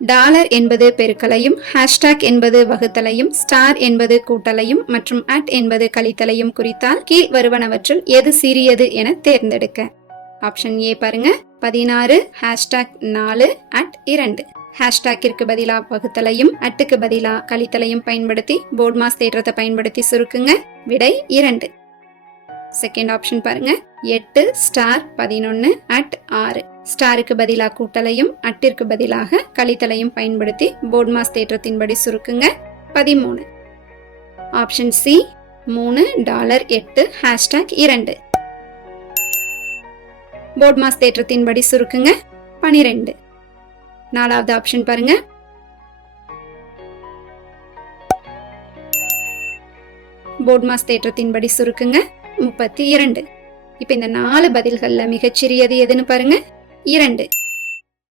Dollar என்பது பெருக்கலையும், hashtag என்பது வகுத்தலையும், star என்பது கூட்டலையும் மற்றும் அட் என்பது கழித்தலையும் குறித்தால் கீழ் வருவனவற்றுள் எது சிறியது என தேர்ந்தெடுக்க. ஆப்ஷன் ஏ பாருங்க, 16 ஹேஷ்டாக் 4 அட் 2. ஹேஷ்டாக்கிற்கு பதிலா வகுத்தலையும் அட்டுக்கு பதிலா கழித்தலையும் பயன்படுத்தி போர்ட் மாஸ் தேற்றத்தை பயன்படுத்தி சுருக்குங்க. விடை 2. செகண்ட் ஆப்ஷன் பாருங்க, 8 ஸ்டார் 11 அட் 6. ஸ்டாருக்கு பதிலா கூட்டலையும் அட்டிற்கு பதிலாக கழித்தலையும் பயன்படுத்தி போர்ட் மாஸ் தேற்றத்தின்படி சுருக்குங்க. 13. Option C 3 dollar 8 hashtag 2. BODMAS தேற்றத்தின்படி சுருக்குங்க. 12. நாலாவது ஆப்ஷன் பாருங்க, போர்ட் மாஸ் தேற்றத்தின்படி சுருக்குங்க. 32. இப்ப இந்த 4 பதில்கள்ல மிகச்சிறியது எதுன்னு பாருங்க, 2.